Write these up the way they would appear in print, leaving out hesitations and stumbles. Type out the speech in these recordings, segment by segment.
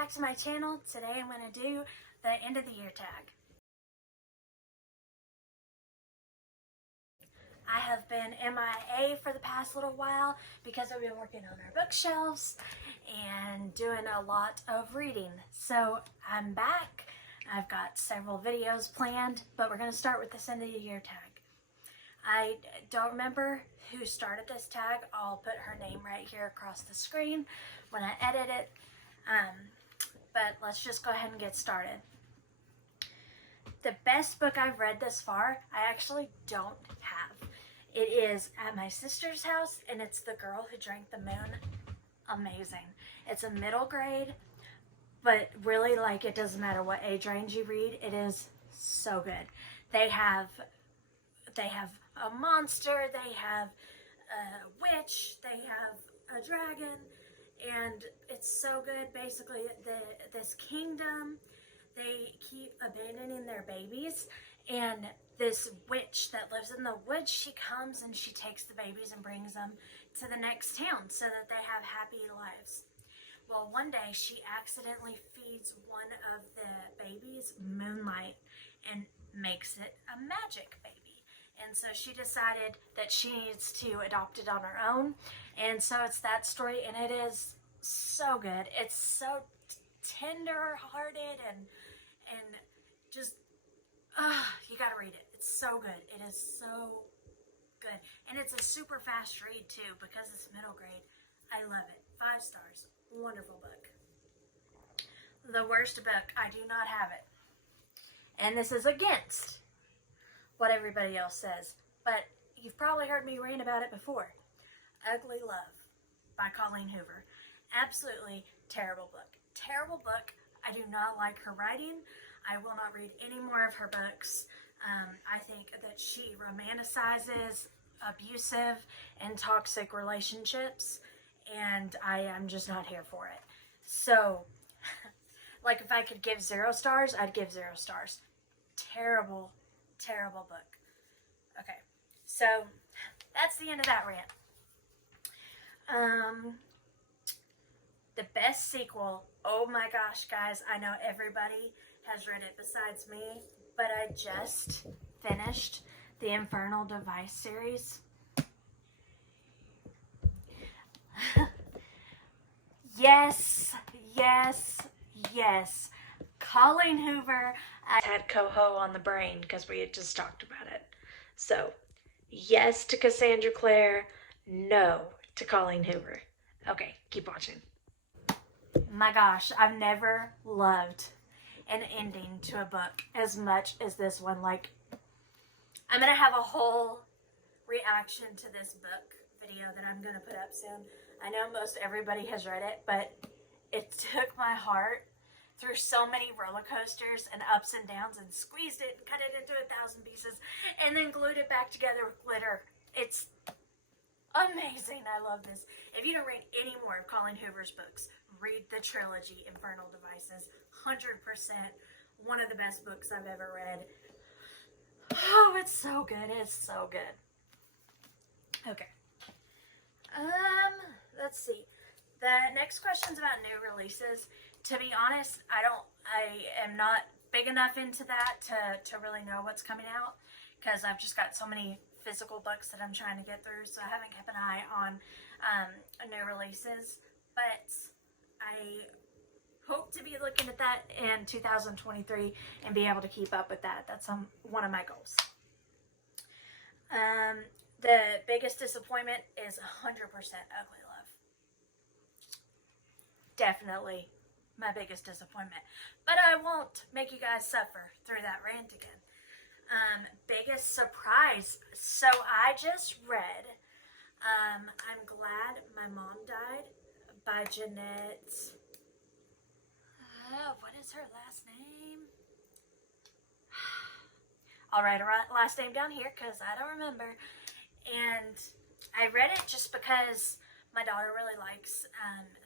back to my channel. Today I'm going to do the end of the year tag. I have been MIA for the past little while because I've been working on our bookshelves and doing a lot of reading. So I'm back. I've got several videos planned, but we're going to start with this end of the year tag. I don't remember who started this tag. I'll put her name right here across the screen when I edit it. But let's just go ahead and get started. The best book I've read this far, I actually don't have. It is At My Sister's House, and it's The Girl Who Drank the Moon. Amazing. It's a middle grade, but really, like, it doesn't matter what age range you read. It is so good. They have a monster, they have a witch, they have a dragon, and it's so good. Basically, this kingdom, they keep abandoning their babies, and this witch that lives in the woods, she comes and she takes the babies and brings them to the next town so that they have happy lives. Well, one day she accidentally feeds one of the babies moonlight and makes it a magic baby. And so she decided that she needs to adopt it on her own. And so it's that story, and it is so good. It's so tender-hearted and just, you gotta read it. It's so good. It is so good. And it's a super fast read, too, because it's middle grade. I love it. 5 stars. Wonderful book. The worst book, I do not have it. And this is against what everybody else says, but you've probably heard me rant about it before. Ugly Love by Colleen Hoover. Absolutely terrible book. Terrible book. I do not like her writing. I will not read any more of her books. I think that she romanticizes abusive and toxic relationships, and I am just not here for it. So, like, if I could give 0 stars, I'd give 0 stars. Terrible, terrible book. Okay, so that's the end of that rant. The best sequel, oh my gosh, guys, I know everybody has read it besides me, but I just finished the Infernal Device series. Yes, yes, yes. Colleen Hoover. I had Coho on the brain because we had just talked about it. So, yes to Cassandra Clare, no to Colleen Hoover. Okay, keep watching. My gosh, I've never loved an ending to a book as much as this one. Like, I'm going to have a whole reaction to this book video that I'm going to put up soon. I know most everybody has read it, but it took my heart through so many roller coasters and ups and downs and squeezed it and cut it into 1,000 pieces and then glued it back together with glitter. It's amazing. I love this. If you don't read any more of Colleen Hoover's books, read the trilogy Infernal Devices. 100% one of the best books I've ever read. Oh, it's so good. It's so good. Okay. Let's see. The next question's about new releases. To be honest, I am not big enough into that to really know what's coming out, because I've just got so many physical books that I'm trying to get through, so I haven't kept an eye on new releases. But I hope to be looking at that in 2023 and be able to keep up with that. That's one of my goals. The biggest disappointment is 100% Ugly Love. Definitely my biggest disappointment. But I won't make you guys suffer through that rant again. Biggest surprise. So I just read I'm Glad My Mom Died by Jeanette. What is her last name? I'll write her last name down here because I don't remember. And I read it just because my daughter really likes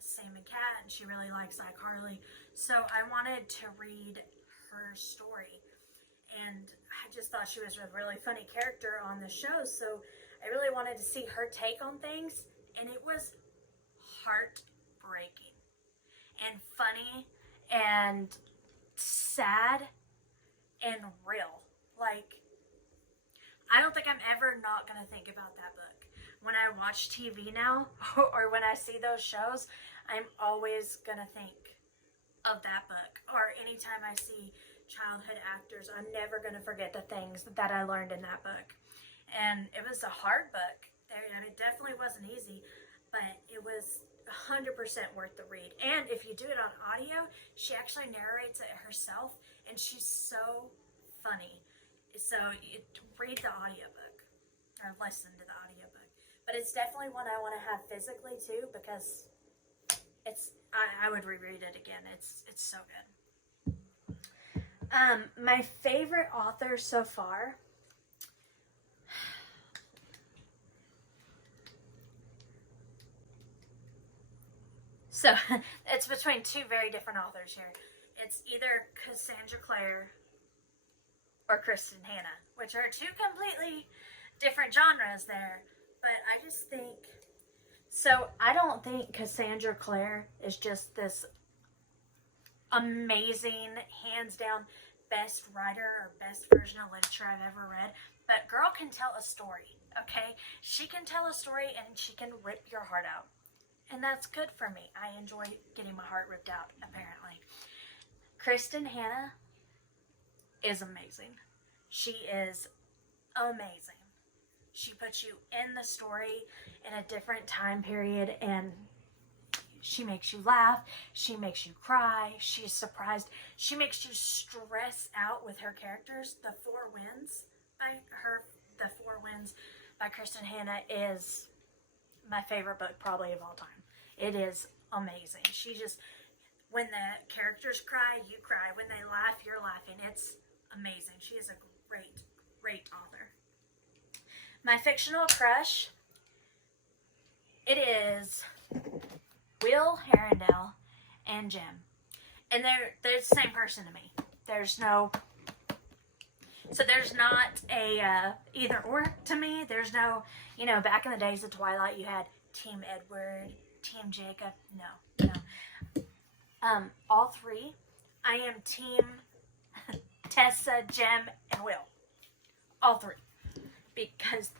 Sam and Cat, and she really likes iCarly. So I wanted to read her story. And I just thought she was a really funny character on the show. So I really wanted to see her take on things. And it was heartbreaking and funny and sad and real. Like, I don't think I'm ever not going to think about that book. When I watch TV now, or when I see those shows, I'm always going to think of that book. Or anytime I see childhood actors, I'm never going to forget the things that I learned in that book. And it was a hard book. And it definitely wasn't easy, but it was 100% worth the read. And if you do it on audio, she actually narrates it herself, and she's so funny. So read the audiobook, or listen to the audiobook. But it's definitely one I want to have physically too, because I would reread it again. It's so good. My favorite author so far. So it's between two very different authors here. It's either Cassandra Clare or Kristen Hanna, which are two completely different genres there. But I just think, so I don't think Cassandra Clare is just this amazing, hands down, best writer or best version of literature I've ever read. But girl can tell a story, okay? She can tell a story and she can rip your heart out. And that's good for me. I enjoy getting my heart ripped out, apparently. Kristen Hanna is amazing. She is amazing. She puts you in the story in a different time period, and she makes you laugh. She makes you cry. She's surprised. She makes you stress out with her characters. The Four Winds by Kristen Hanna is my favorite book probably of all time. It is amazing. She just, when the characters cry, you cry. When they laugh, you're laughing. It's amazing. She is a great, great author. My fictional crush, it is Will Herondale and Jim. And they're the same person to me. There's not a either or to me. There's no, back in the days of Twilight, you had Team Edward, Team Jacob. No. All three, I am Team Tessa, Jem, and Will. All three. Because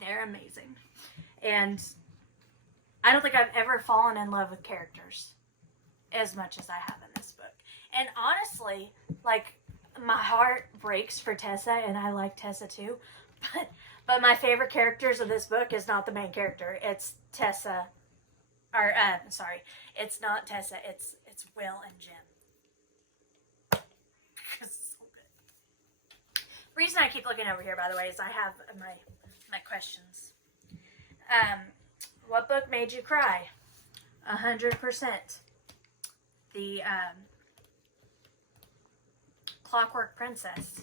they're amazing. And I don't think I've ever fallen in love with characters as much as I have in this book. And honestly, my heart breaks for Tessa, and I like Tessa too. But my favorite characters of this book is not the main character. It's Tessa. It's not Tessa. It's Will and Jim. It's so good. The reason I keep looking over here, by the way, is I have my questions. What book made you cry? 100%. The Clockwork Princess.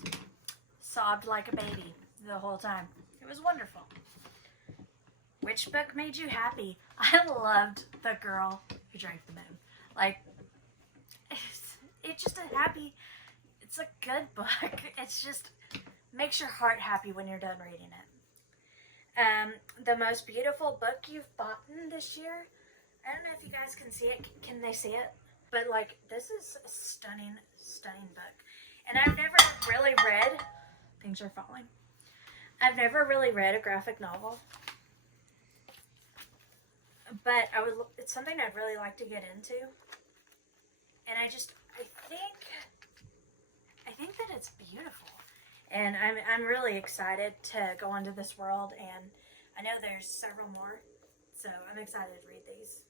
Sobbed like a baby the whole time. It was wonderful. Which book made you happy? I loved The Girl Who Drank the Moon. It's just a happy, it's a good book. It's just makes your heart happy when you're done reading it. The most beautiful book you've bought this year. I don't know if you guys can see it. Can they see it? But this is a stunning, stunning book. And I've never really read, things are falling. I've never really read a graphic novel. But it's something I'd really like to get into. And I think that it's beautiful. And I'm really excited to go into this world, and I know there's several more, so I'm excited to read these.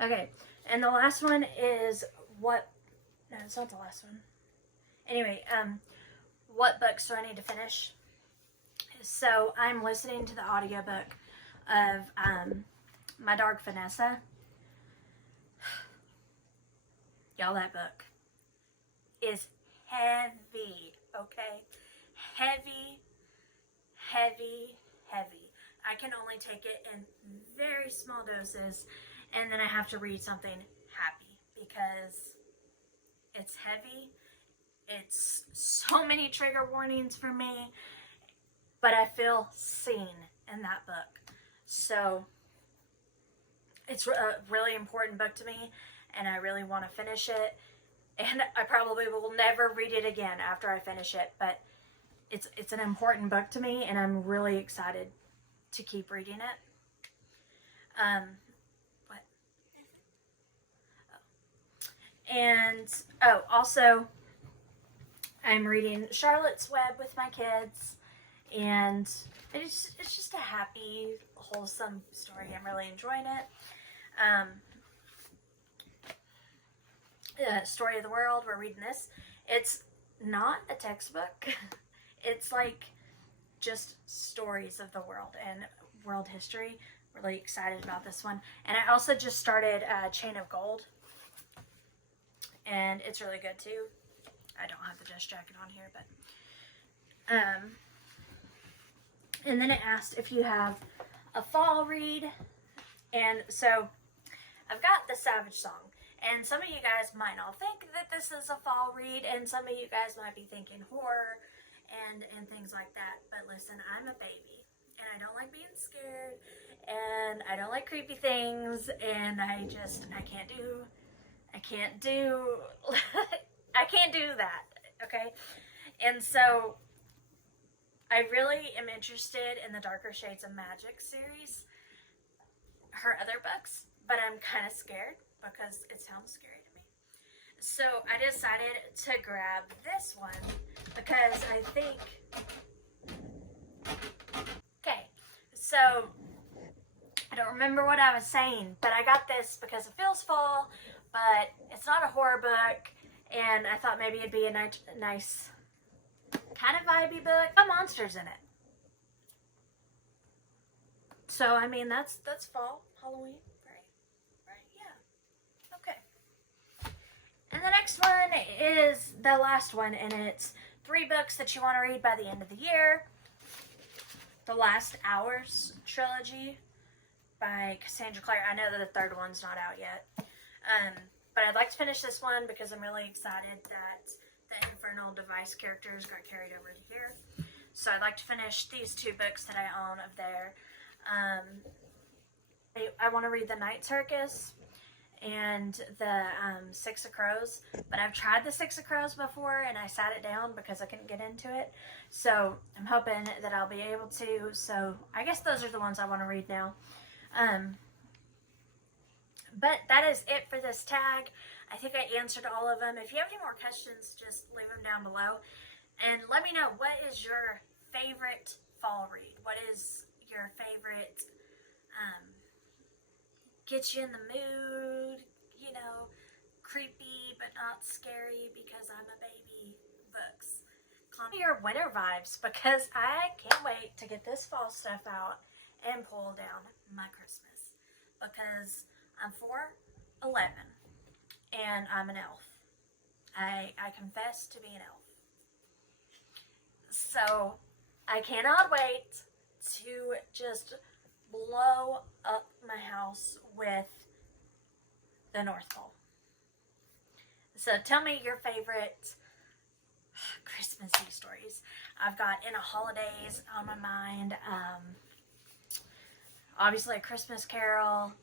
Okay, and the last one is no, it's not the last one. Anyway, what books do I need to finish? So I'm listening to the audiobook of My Dog Vanessa. Y'all, that book is heavy, okay? Heavy, heavy, heavy. I can only take it in very small doses, and then I have to read something happy because it's heavy. It's so many trigger warnings for me, but I feel seen in that book. So it's a really important book to me, and I really want to finish it. And I probably will never read it again after I finish it, but it's an important book to me, and I'm really excited to keep reading it. What? And also, I'm reading Charlotte's Web with my kids, and it's just a happy, wholesome story. I'm really enjoying it. Story of the World, we're reading this. It's not a textbook. It's like just stories of the world and world history. Really excited about this one. And I also just started Chain of Gold, and it's really good too. I don't have the dust jacket on here, but and then it asked if you have a fall read, and so I've got The Savage Song. And some of you guys might not think that this is a fall read, and some of you guys might be thinking horror and things like that. But listen, I'm a baby, and I don't like being scared, and I don't like creepy things, and I can't do I can't do that, okay? And so I really am interested in the Darker Shades of Magic series, her other books, but I'm kind of scared because it sounds scary to me. So I decided to grab this one because I think, okay, so I don't remember what I was saying, but I got this because it feels fall, but it's not a horror book, and I thought maybe it'd be a nice kind of vibey book. Got monsters in it. So, I mean, that's fall, Halloween. And the next one is the last one, and it's 3 books that you want to read by the end of the year. The Last Hours trilogy by Cassandra Clare. I know that the 3rd one's not out yet. But I'd like to finish this one because I'm really excited that the Infernal Device characters got carried over to here. So I'd like to finish these 2 books that I own of there. I want to read The Night Circus and the Six of Crows, but I've tried the Six of Crows before and I sat it down because I couldn't get into it, so I'm hoping that I'll be able to. So I guess those are the ones I want to read now. But that is it for this tag. I think I answered all of them. If you have any more questions, just leave them down below, and let me know, what is your favorite fall read? What is your favorite get you in the mood, you know, creepy but not scary because I'm a baby books? Comment your winter vibes because I can't wait to get this fall stuff out and pull down my Christmas because I'm 4'11" and I'm an elf. I confess to being an elf. So I cannot wait to just blow up my house with the North Pole. So tell me your favorite Christmassy stories. I've got In a Holidays on my mind. Obviously A Christmas Carol.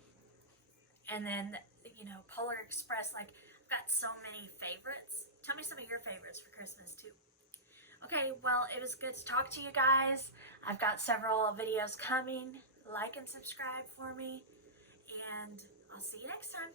And then, you know, Polar Express. Like, I've got so many favorites. Tell me some of your favorites for Christmas too. Okay, well, it was good to talk to you guys. I've got several videos coming. Like and subscribe for me, and I'll see you next time.